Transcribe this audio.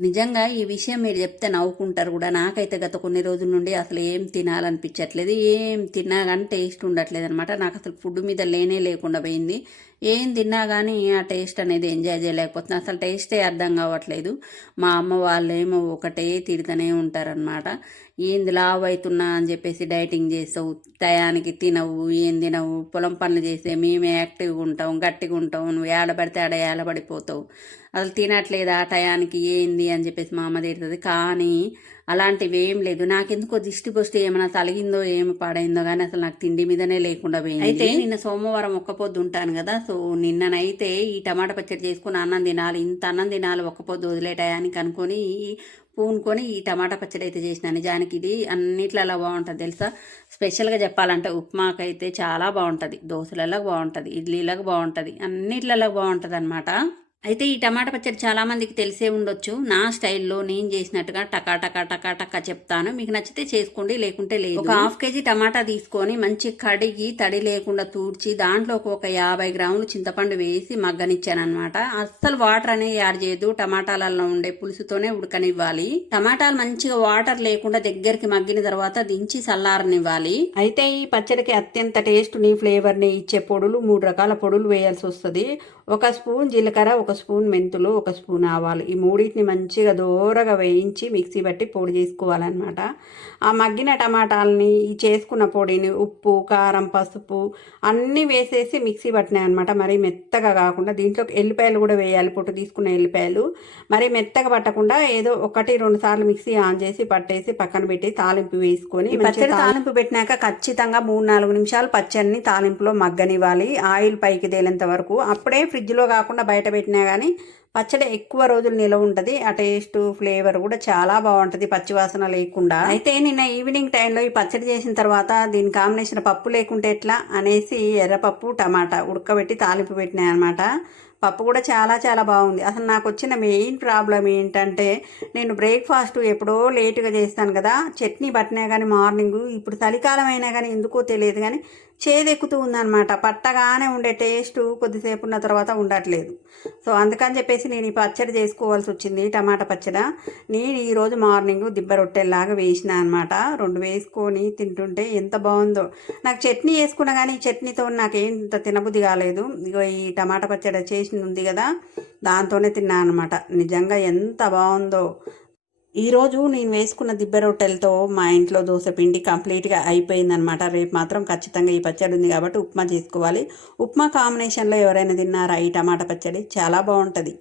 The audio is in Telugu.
నిజంగా ఈ విషయం మీరు చెప్తే నవ్వుకుంటారు కూడా. నాకైతే గత కొన్ని రోజుల నుండి అసలు ఏం తినాలనిపించట్లేదు. ఏం తిన్నా కానీ టేస్ట్ ఉండట్లేదు అనమాట నాకు అసలు ఫుడ్ మీద లేనే లేకుండా పోయింది. ఏం తిన్నా కానీ ఆ టేస్ట్ అనేది ఎంజాయ్ చేయలేకపోతున్నా. అసలు టేస్టే అర్థం కావట్లేదు. మా అమ్మ వాళ్ళేమో ఒకటే తిడుతూనే ఉంటారనమాట ఏంది లావు అవుతున్నా అని చెప్పేసి డైటింగ్ చేస్తావు. టయానికి తినవు ఏం తినవు. పొలం పనులు చేసే మేమే యాక్టివ్గా ఉంటాం గట్టిగా ఉంటాం. నువ్వు ఏడబడితే ఆడ ఏడబడిపోతావు. అసలు తినట్లేదు ఆ టయానికి ఏంది అని చెప్పేసి మా అమ్మ తిడుతుంది. కానీ అలాంటివి ఏం లేదు. నాకెందుకో దిష్టి పొష్టి ఏమైనా తలిగిందో ఏమి పాడైందో కానీ అసలు నాకు తిండి మీదనే లేకుండా పోయింది. అయితే నిన్న సోమవారం ఒక్క పొద్దు ఉంటాను కదా సో నిన్ననైతే ఈ టమాటా పచ్చడి చేసుకుని అన్నం తినాలి ఇంత అన్నం తినాలి ఒక్క పొద్దు వదిలే టయానికి అనుకొని పూనుకొని ఈ టమాటా పచ్చడి అయితే చేసిన. నిజానికి ఇది అన్నిట్లలో బాగుంటుంది తెలుసా? స్పెషల్గా చెప్పాలంటే ఉప్మాకైతే చాలా బాగుంటుంది దోశలలో బాగుంటుంది ఇడ్లీలకు బాగుంటుంది అన్నిట్లలో బాగుంటుంది అనమాట అయితే ఈ టమాటా పచ్చడి చాలా మందికి తెలిసే ఉండొచ్చు. నా స్టైల్లో నేను చేసినట్టుగా టకా టకా టకా టకా చెప్తాను. మీకు నచ్చితే చేసుకోండి లేకుంటే లేదు. ఒక హాఫ్ కేజీ టమాటా తీసుకొని మంచి కడిగి తడి లేకుండా తూడ్చి దాంట్లో ఒక యాభై గ్రాములు చింతపండు వేసి మగ్గనిచ్చానమాట అస్సలు వాటర్ అనేది యాడ్ చేయదు టమాటాలలో ఉండే పులుసుతోనే ఉడకనివ్వాలి. టమాటాలు మంచిగా వాటర్ లేకుండా దగ్గరికి మగ్గిన తర్వాత దించి చల్లారనివ్వాలి. అయితే ఈ పచ్చడికి అత్యంత టేస్ట్ని ఫ్లేవర్ని ఇచ్చే పొడులు మూడు రకాల పొడులు వేయాల్సి వస్తుంది. ఒక స్పూన్ జీలకర్ర ఒక స్పూన్ మెంతులు ఒక స్పూన్ ఆవాలు. ఈ మూడింటిని మంచిగా దూరగా వేయించి మిక్సీ బట్టి పొడి చేసుకోవాలన్నమాట. ఆ మగ్గిన టమాటాలని ఈ చేసుకున్న పొడిని ఉప్పు కారం పసుపు అన్నీ వేసేసి మిక్సీ పట్టినాయి అనమాట మరి మెత్తగా కాకుండా దీంట్లో ఎల్లిపాయలు కూడా వేయాలి పొట్టు తీసుకున్న ఎల్లిపాయలు. మరి మెత్తగా పట్టకుండా ఏదో ఒకటి రెండు సార్లు మిక్సీ ఆన్ చేసి పట్టేసి పక్కన పెట్టి తాలింపు వేసుకొని పచ్చడి తాలింపు పెట్టినాక ఖచ్చితంగా మూడు నాలుగు నిమిషాలు పచ్చడిని తాలింపులో మగ్గనివ్వాలి. ఆయిల్ పైకి తేలేంత వరకు. అప్పుడే ఫ్రిడ్జ్లో కాకుండా బయట పెట్టినా కానీ పచ్చడి ఎక్కువ రోజులు నిలవ ఉంటుంది. ఆ టేస్ట్ ఫ్లేవర్ కూడా చాలా బాగుంటుంది పచ్చివాసన లేకుండా. అయితే నిన్న ఈవినింగ్ టైంలో ఈ పచ్చడి చేసిన తర్వాత దీని కాంబినేషన్ పప్పు లేకుంటే ఎట్లా అనేసి ఎర్రపప్పు టమాటా ఉడకబెట్టి తాలింపు పెట్టినాయి అనమాట. పప్పు కూడా చాలా చాలా బాగుంది. అసలు నాకు వచ్చిన మెయిన్ ప్రాబ్లం ఏంటంటే నేను బ్రేక్ఫాస్ట్ ఎప్పుడో లేటుగా చేస్తాను కదా చట్నీ పట్టినా కానీ మార్నింగ్ ఇప్పుడు చలికాలం అయినా కానీ ఎందుకో తెలియదు కానీ చేదెక్కుతూ ఉందన్నమాట. పట్టగానే ఉండే టేస్ట్ కొద్దిసేపు ఉన్న తర్వాత ఉండట్లేదు. సో అందుకని చెప్పేసి నేను ఈ పచ్చడి చేసుకోవాల్సి వచ్చింది టమాటా పచ్చడి. నేను ఈరోజు మార్నింగ్ దిబ్బ రొట్టెల్లాగా వేసిన అనమాట రెండు వేసుకొని తింటుంటే ఎంత బాగుందో. నాకు చట్నీ వేసుకున్నా కానీ ఈ చట్నీతో నాకేంత ఇంత తినబుద్ధి కాలేదు. ఇగో ఈ టమాటా పచ్చడి చేసింది ఉంది కదా దాంతోనే తిన్నాను అనమాట నిజంగా ఎంత బాగుందో. ఈరోజు నేను వేసుకున్న దిబ్బ రొట్టెలతో మా ఇంట్లో దోశ పిండి కంప్లీట్గా అయిపోయిందనమాట రేపు మాత్రం ఖచ్చితంగా ఈ పచ్చడి ఉంది కాబట్టి ఉప్మా చేసుకోవాలి. ఉప్మా కాంబినేషన్లో ఎవరైనా తిన్నారా ఈ టమాటా పచ్చడి? చాలా బాగుంటుంది.